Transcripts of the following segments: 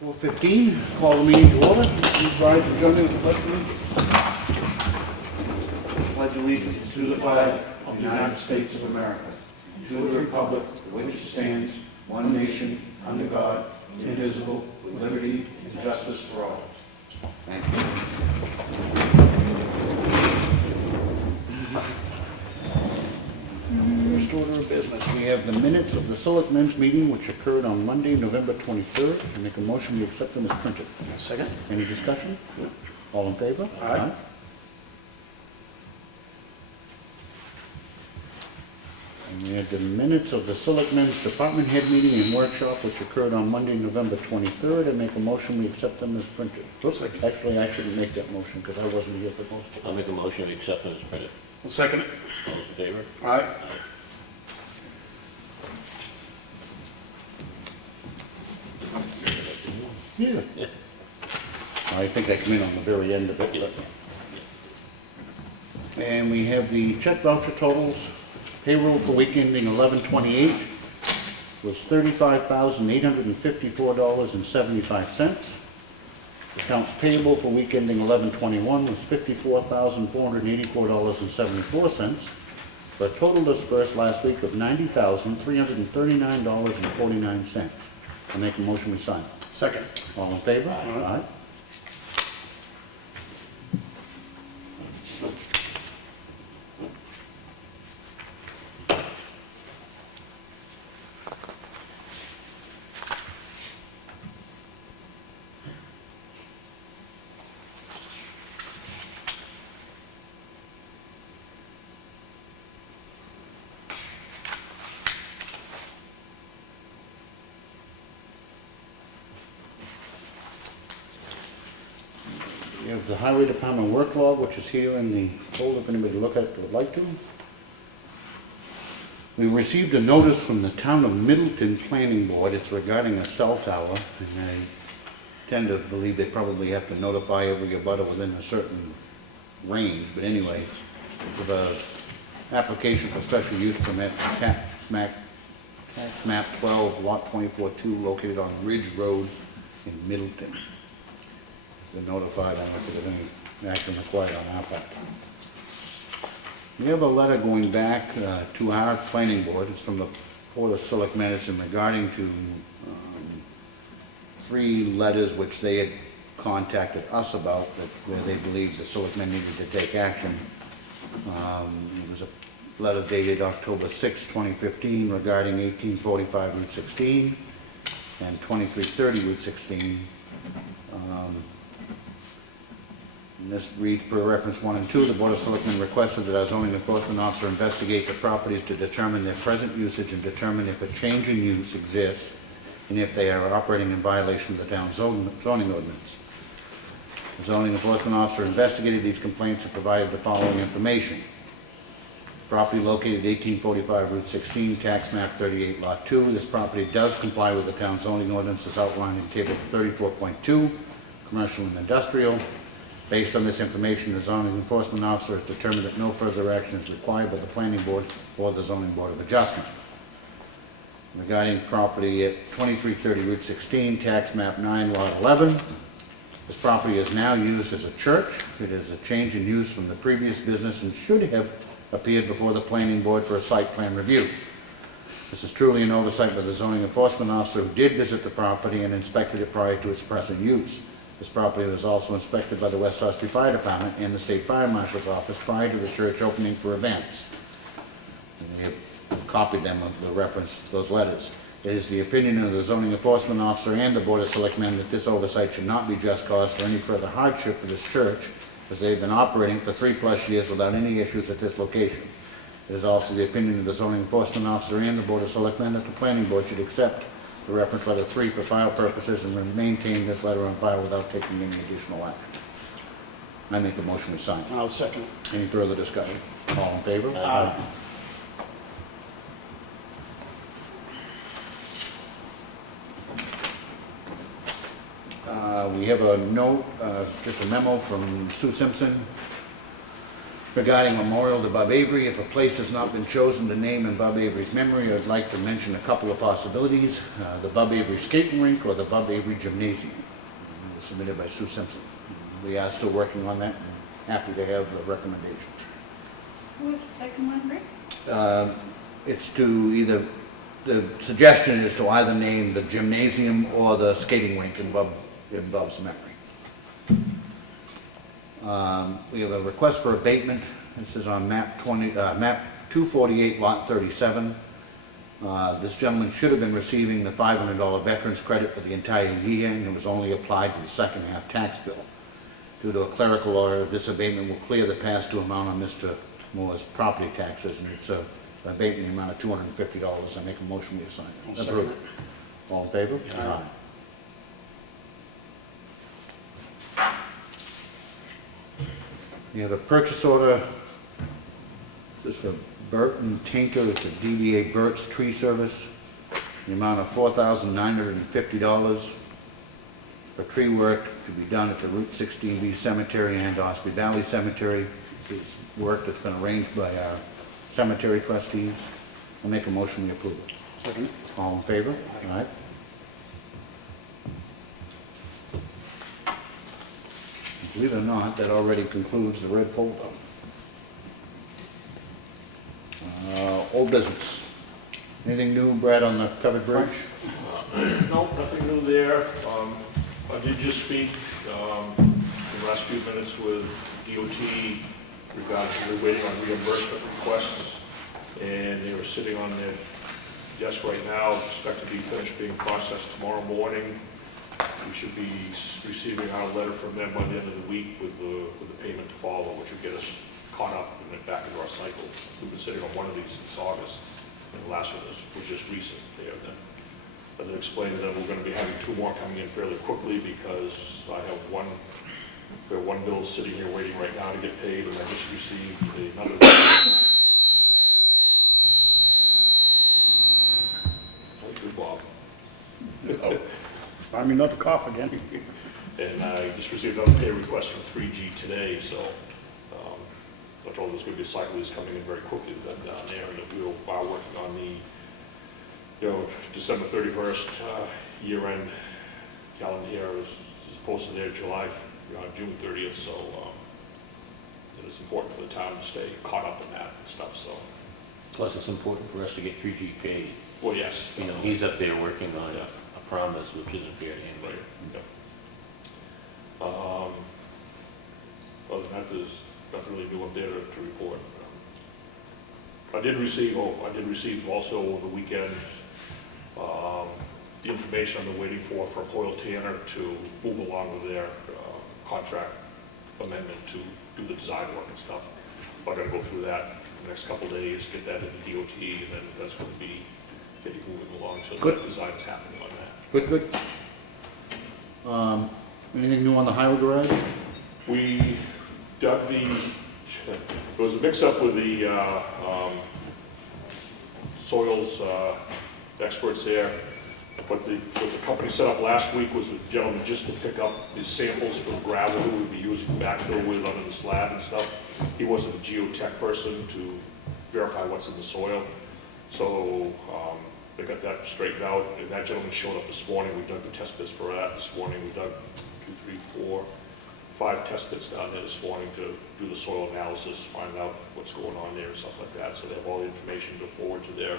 4:15, call the meeting to order. Please rise and join me with the pledge of allegiance. Pledge allegiance to the flag of the United States of America, to the republic for which it stands, one nation, under God, indivisible, with liberty and justice for all. Thank you. First order of business, we have the minutes of the Selectmen's meeting which occurred on Monday, November 23rd. I make a motion to accept them as printed. Second. Any discussion? All in favor? Aye. And we have the minutes of the Selectmen's Department Head meeting and workshop which occurred on Monday, November 23rd. I make a motion we accept them as printed. Second. Actually, I shouldn't make that motion because I wasn't here for most of it. I'll make a motion to accept them as printed. Second. All those in favor? Aye. Yeah. I think I come in on the very end of it. Yeah. And we have the check voucher totals. Payroll for week ending 11/28 was $35,854.75. Accounts payable for week ending 11/21 was $54,484.74, for a total disbursed last week of $90,339.49. I make a motion we sign. Second. All in favor? Aye. We have the Highway Department work log, which is here in the folder if anybody look at it would like to. We received a notice from the Town of Middleton Planning Board. It's regarding a cell tower, and I tend to believe they probably have to notify every abutter within a certain range, but anyway, it's the application for special use permit, tax map 12, lot 24-2, located on Ridge Road in Middleton. Been notified, I don't know if there's any action required on our part. We have a letter going back to our planning board. It's from the Board of Selectmen regarding to 3 letters which they had contacted us about, where they believed the selectmen needed to take action. It was a letter dated October 6, 2015 regarding 1845 Route 16 and 2330 Route 16. And this reads, per reference 1 and 2, the Board of Selectmen requested that our zoning enforcement officer investigate the properties to determine their present usage and determine if a change in use exists and if they are operating in violation of the town's zoning ordinance. The zoning enforcement officer investigated these complaints and provided the following information. Property located 1845 Route 16, tax map 38, lot 2. This property does comply with the town's zoning ordinance as outlined in table 34.2, commercial and industrial. Based on this information, the zoning enforcement officer has determined that no further action is required by the planning board or the zoning board of adjustment. Regarding property at 2330 Route 16, tax map 9, lot 11, this property is now used as a church. It is a change in use from the previous business and should have appeared before the planning board for a site plan review. This is truly an oversight by the zoning enforcement officer who did visit the property and inspected it prior to its present use. This property was also inspected by the West Ossipee Fire Department and the State Fire Marshal's Office prior to the church opening for events. And we have copied them of the reference, those letters. It is the opinion of the zoning enforcement officer and the Board of Selectmen that this oversight should not be just cause for any further hardship for this church, as they've been operating for 3+ years without any issues at this location. It is also the opinion of the zoning enforcement officer and the Board of Selectmen that the planning board should accept the reference by the 3 for file purposes and maintain this letter on file without taking any additional action. I make the motion we sign. I'll second. Any further discussion? All in favor? Aye. We have a note, just a memo from Sue Simpson regarding memorial to Bob Avery. If a place has not been chosen to name in Bob Avery's memory, I'd like to mention a couple of possibilities. The Bob Avery Skating Rink or the Bob Avery Gymnasium. It was submitted by Sue Simpson. We are still working on that and happy to have the recommendations. What was the second one, Rick? It's to either, the suggestion is to either name the gymnasium or the skating rink in Bob's memory. We have a request for abatement. This is on map 248, lot 37. This gentleman should have been receiving the $500 veterans credit for the entire year, and it was only applied to the second half tax bill. Due to a clerical order, this abatement will clear the past due amount on Mr. Moore's property taxes, and it's a abatement in the amount of $250. I make a motion we assign it. Approved. All in favor? Aye. We have a purchase order. This is for Burton Tainter. It's a DBA Burt's Tree Service. The amount of $4,950 for tree work to be done at the Route 16B Cemetery and Ossipee Valley Cemetery. This is work that's been arranged by our cemetery trustees. I'll make a motion we approve it. Second. All in favor? Aye. Believe it or not, that already concludes the red folder. Old business. Anything new, Brad, on the covered bridge? No, nothing new there. I did just speak in the last few minutes with DOT regarding, we're waiting on reimbursement requests, and they were sitting on their desk right now, expect to be finished being processed tomorrow morning. We should be receiving our letter from them by the end of the week with the payment to follow, which would get us caught up and then back into our cycle. We've been sitting on one of these since August, and the last one was just recent there. But then explained to them we're going to be having two more coming in fairly quickly because I have one bill sitting here waiting right now to get paid, and I just received another bill. Thank you, Bob. I mean, not to cough again. And I just received another pay request from 3G today, so I told them there's going to be a cycle that's coming in very quickly down there, and that we are working on the, December 31st year-end calendar year as opposed to their June 30th, so it is important for the town to stay caught up in that and stuff, so. Plus, it's important for us to get 3G paid. Well, yes. You know, he's up there working on a promise, which isn't fair to anybody. Right. Yep. Other than that, there's nothing really new up there to report. I did receive also over the weekend the information I've been waiting for from Hoyle Tanner to move along with their contract amendment to do the design work and stuff. I'm going to go through that in the next couple of days, get that into DOT, and then that's going to be getting moving along, so Good. that design is happening on that. Good, good. Anything new on the highway garage? We dug there was a mix-up with the soils experts there. What the company set up last week was a gentleman just to pick up the samples for the gravel that we'd be using backfill with under the slab and stuff. He wasn't a geotech person to verify what's in the soil. So they got that straightened out, and that gentleman showed up this morning. We dug the test pits for that this morning. We dug 2, 3, 4, 5 test pits down there this morning to do the soil analysis, find out what's going on there and stuff like that. So they have all the information to forward to the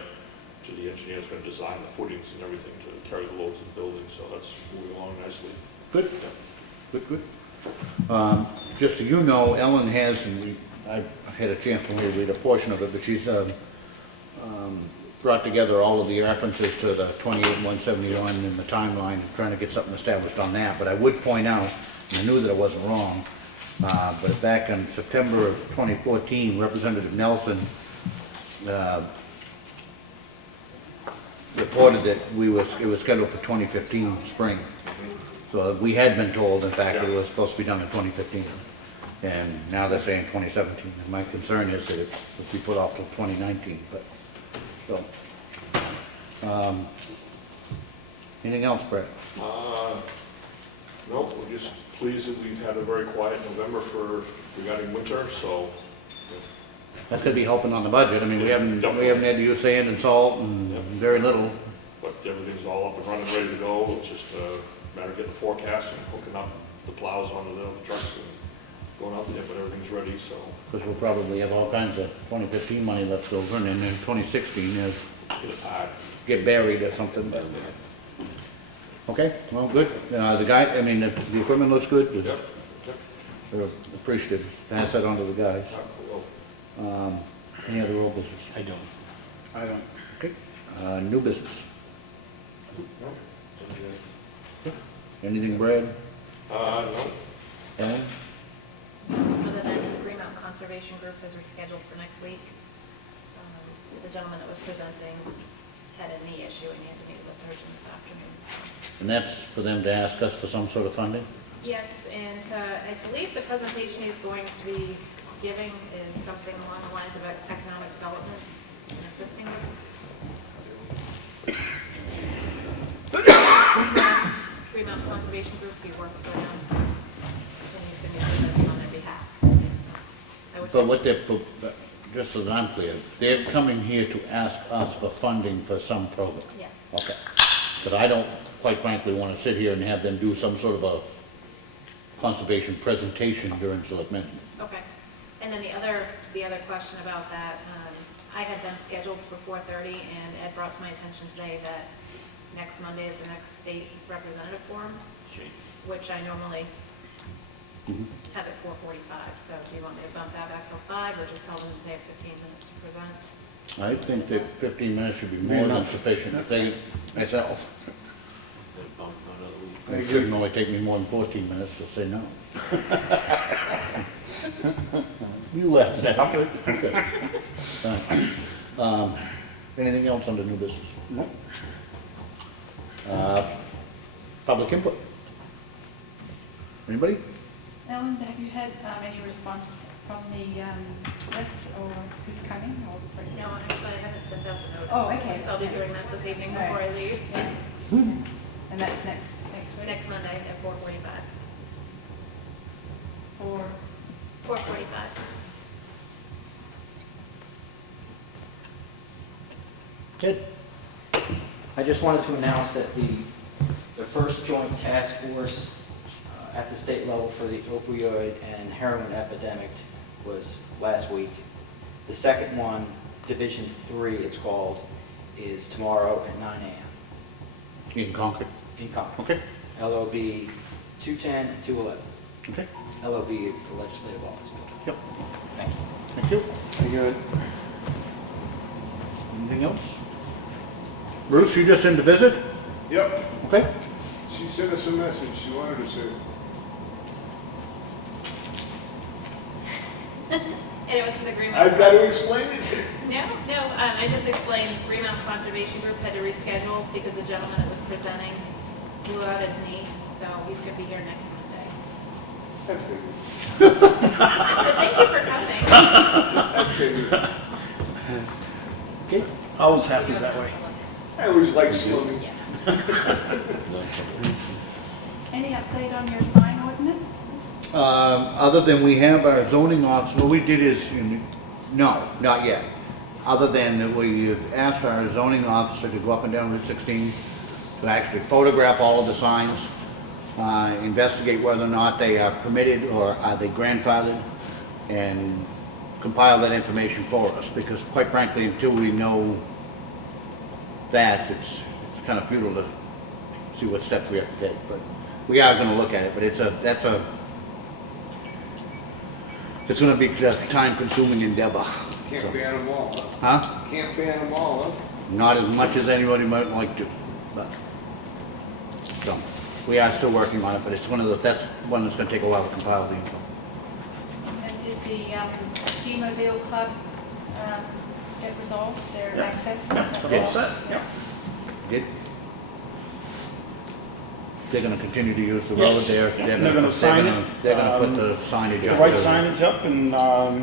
engineers who are going to design the footings and everything to carry the loads of the building. So that's moving along nicely. Good, good, good. Just so you know, Ellen has, and I had a chance to read a portion of it, but she's brought together all of the references to the 28-171 and the timeline, trying to get something established on that. But I would point out, and I knew that I wasn't wrong, but back in September of 2014, Representative Nelson reported that it was scheduled for 2015 spring. So we had been told, in fact, that it was supposed to be done in 2015. And now they're saying 2017. And my concern is that it would be put off till 2019. But so, anything else, Brett? No, we're just pleased that we've had a very quiet November regarding winter, so That's gonna be helping on the budget. I mean, we Yes, haven't definitely. had to use sand and salt and Yep. very little. But everything's all up and running, ready to go. It's just a matter of getting the forecast and hooking up the plows onto the trucks and going out there, but everything's ready, so. Because we'll probably have all kinds of 2015 money left over, and then in 2016, It's hard. get buried or something, but, okay, well, good. The guy, I mean, the equipment looks good. Yep. Yep. They're appreciative. Pass that on to the guys. Well, Any other old business? I don't. I don't. Okay. New business. Anything, Brad? no. Ellen? Other than the Green Mountain Conservation Group is rescheduled for next week. The gentleman that was presenting had a knee issue and he had to meet with a surgeon this afternoon, so. And that's for them to ask us for some sort of funding? Yes, and I believe the presentation he's going to be giving is something along the lines of economic development and assisting. Green Mountain Conservation Group, he works for them, and he's going to be presenting on their behalf. I would But what they're, just so that I'm clear, they're coming here to ask us for funding for some program? Yes. Okay. Because I don't, quite frankly, want to sit here and have them do some sort of a conservation presentation during selectmen. Okay. And then the other question about that, I had them scheduled for 4:30, and Ed brought to my attention today that next Monday is the next state representative forum, which I normally Mhm. have at 4:45. So do you want me to bump that back till 5, or just tell them they have 15 minutes to present? I think that 15 minutes should be more than sufficient. If they, myself, it shouldn't only take me more than 14 minutes to say no. You left that. Okay. Anything else under new business? No. Public input? Anybody? Ellen, have you had any response from the reps or who's coming? No, actually, I haven't sent out the notice. Oh, okay. So I'll be doing that this evening before I leave. Yeah. And that's next week? Next Monday at 4:45. 4:45. Ted? I just wanted to announce that the first joint task force at the state level for the opioid and heroin epidemic was last week. The second one, Division 3 it's called, is tomorrow at 9 a.m. In Concord? in Concord. Okay. LOB 210 and 211. Okay. LOB is the Legislative Office Building. Yep. Thank you. Thank you. Very good. Anything else? Bruce, you just in to visit? Yep, Okay. she sent us a message, she wanted us to. And it was for the Green I've Mountain. got to explain it. No, I just explained Green Mountain Conservation Group had to reschedule because the gentleman that was presenting blew out his knee, so he's going to be here next Monday. I figured. But thank you for coming. I figured. Okay. Always happens that way. I always like swimming. Yes. Any update on your sign ordinance? Other than we have our zoning officer, what we did is, no, not yet. Other than that we asked our zoning officer to go up and down Route 16 to actually photograph all of the signs, investigate whether or not they are permitted or are they grandfathered, and compile that information for us, because quite frankly, until we know that, it's kind of futile to see what steps we have to take. But we are going to look at it, but it's going to be a time-consuming endeavor. Can't So, ban them all, huh? huh? Can't ban them all, huh? Not as much as anybody might like to, but, so, we are still working on it, but it's that's one that's going to take a while to compile the info. And did the Ski Mobile Club get resolved, their access? Yes. All set? Yeah. Did? They're going to continue to use the road Yes. there. Yeah, and they're gonna sign it. They're going to put the signage The up. right there. signage up, and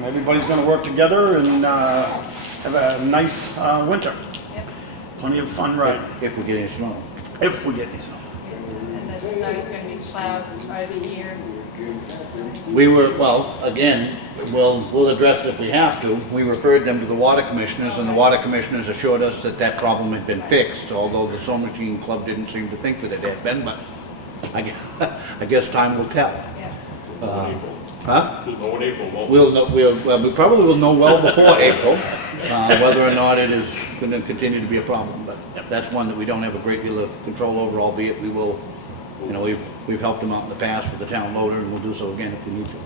everybody's going to work together and have a nice winter. Yep. Plenty of fun ride, If we get any snow. if we get any snow. And the snow is going to be plowed over here. We were, well, again, we'll address it if we have to. We referred them to the water commissioners, and the water commissioners assured us that that problem had been fixed, although the Sewing Machine Club didn't seem to think that it had been, but I guess time will tell. Yeah. Huh? We'll know in April, won't we? We'll know, well, we probably will know well before April, whether or not it is going to continue to be a problem, but that's one that we don't have a great deal of control over, albeit we will, you know, we've helped them out in the past with the town loader, and we'll do so again if we need to.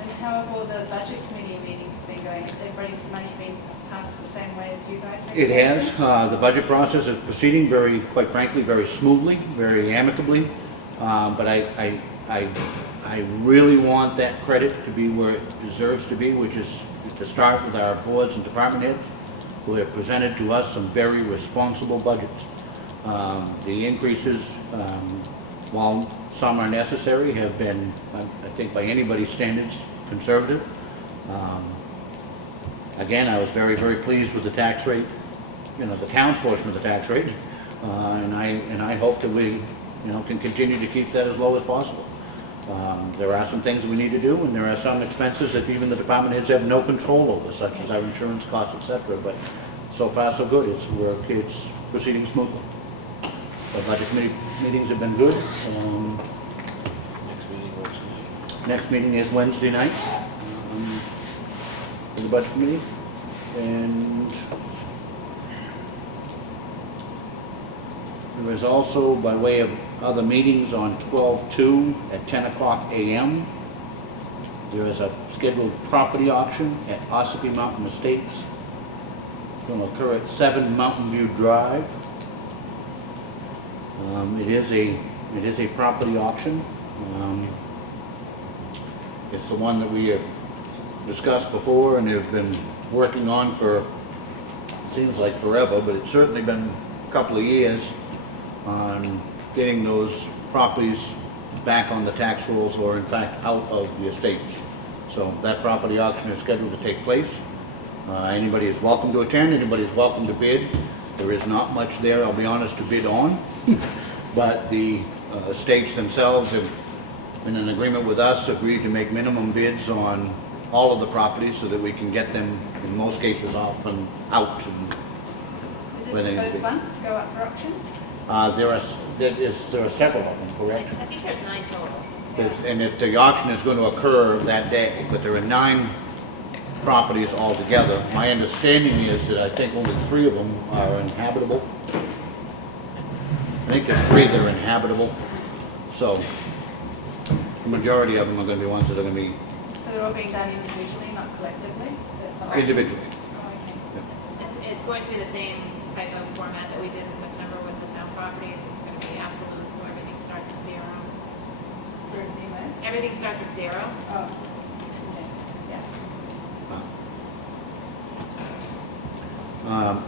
And how have all the budget committee meetings been going? Have everybody's money been passed the same way as you guys? It has. The budget process is proceeding very, quite frankly, very smoothly, very amicably. But I really want that credit to be where it deserves to be, which is to start with our boards and department heads, who have presented to us some very responsible budgets. The increases, while some are necessary, have been, I think by anybody's standards, conservative. Again, I was very, very pleased with the tax rate, you know, the town's portion of the tax rate, and I hope that we, you know, can continue to keep that as low as possible. There are some things that we need to do, and there are some expenses that even the department heads have no control over, such as our insurance costs, etc. But so far, so good. It's proceeding smoothly. The budget committee meetings have been good. Next meeting works. Next meeting is Wednesday night for the budget committee, and there is also, by way of other meetings, on 12/2 at 10 o'clock a.m. there is a scheduled property auction at Ossipee Mountain Estates. It's going to occur at 7 Mountain View Drive. It is a property auction. It's the one that we have discussed before and have been working on for, it seems like forever, but it's certainly been a couple of years on getting those properties back on the tax rolls, or in fact out of the estates. So that property auction is scheduled to take place. Anybody is welcome to attend, anybody is welcome to bid. There is not much there, I'll be honest, to bid on, but the estates themselves have been in agreement with us, agreed to make minimum bids on all of the properties so that we can get them, in most cases, off and out. Is this the first one to go up for auction? There are several of them, correct? I think there's 9 total. And if the auction is going to occur that day, but there are 9 properties altogether. My understanding is that I think only 3 of them are inhabitable. I think there's 3 that are inhabitable. So the majority of them are going to be ones that are going to be So they're all being done individually, not collectively? The auction? individually. Oh, okay. It's going to be the same type of format that we did in September with the town properties. It's going to be absolute, so everything starts at 0. For everything there? Everything starts at 0. Oh, okay, yeah.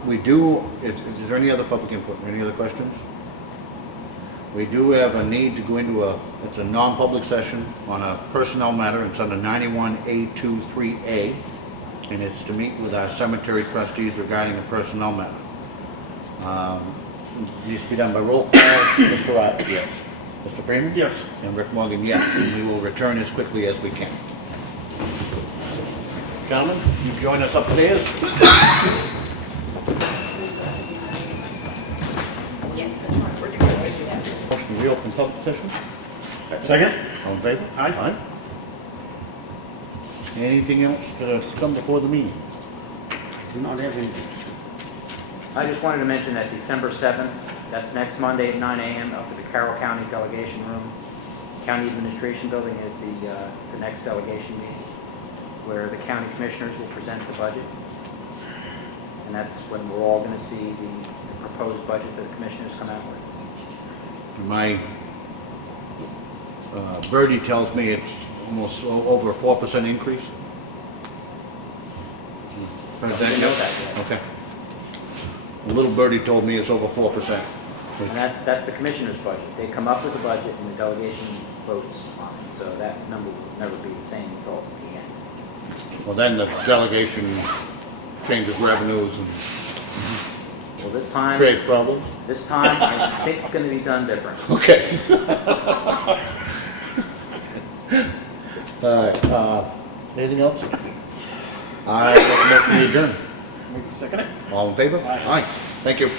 We do, is there any other public input, any other questions? We do have a need to go into it's a non-public session on a personnel matter. It's under 91A23A, and it's to meet with our cemetery trustees regarding a personnel matter. Needs to be done by roll call. Mr. Riley? Yes. Mr. Freeman? Yes. And Rick Morgan, yes. And we will return as quickly as we can. Gentlemen, you join us upstairs. Yes, but Motion to reopen public session. Second? All in favor? Aye. Anything else to come before the meeting? Do not have anything. I just wanted to mention that December 7th, that's next Monday at 9 a.m. up at the Carroll County Delegation Room. County Administration Building is the next delegation meeting, where the county commissioners will present the budget. And that's when we're all going to see the proposed budget that the commissioners come out with. My birdie tells me it's almost over a 4% increase. We know that yet. Okay. A little birdie told me it's over 4%. And that's the commissioner's budget. They come up with the budget and the delegation votes on it. So that number will never be the same until the end. Well, then the delegation changes revenues and Well, this time, creates problems. I think it's going to be done different. Okay. Anything else? I make a motion to adjourn. Make the second it. All in favor? Aye. Aye. Thank you.